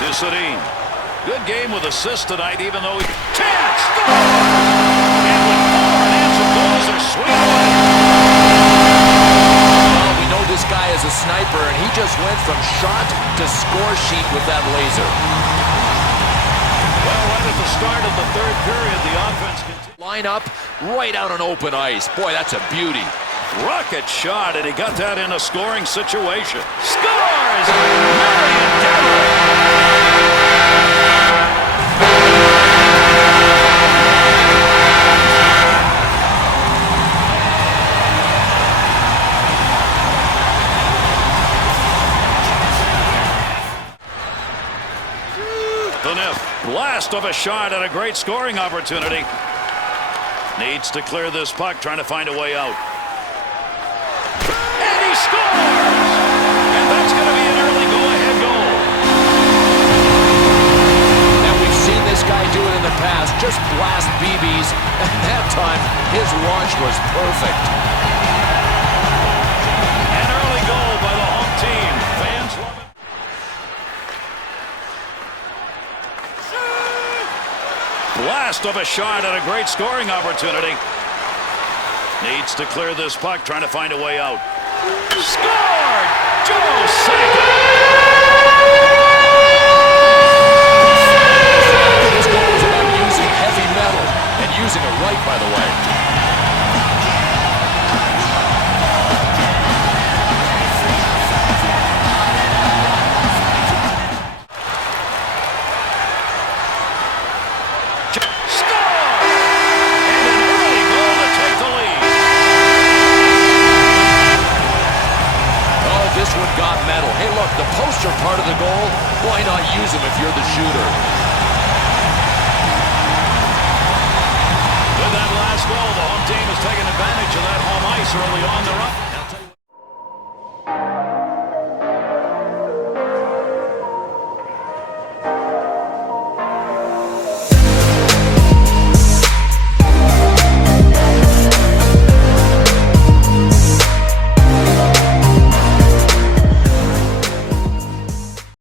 To Sedin. Good game with assists tonight, even though he... Chance! Score! And with 4 unanswered goals are swinging away. Well, we know this guy is a sniper, and he just went from shot to score sheet with that laser. Well, right at the start of the third period, the offense continued. Line up right out on open ice. Boy, that's a beauty. Rocket shot, and he got that in a scoring situation. Scores! Marion Gabriel! Blast of a shot and a great scoring opportunity. Needs to clear this puck, trying to find a way out. And he scores! And that's going to be an early go-ahead goal. And we've seen this guy do it in the past. Just blast BBs. And that time, his launch was perfect. An early goal by the home team. Fans love it. Blast of a shot and a great scoring opportunity. Needs to clear this puck, trying to find a way out. Scored! Joe Sakic! This goal is about using heavy metal, and using it right, by the way. Hey, look, the poster part of the goal, why not use him if you're the shooter? With that last goal, the home team has taken advantage of that home ice early on the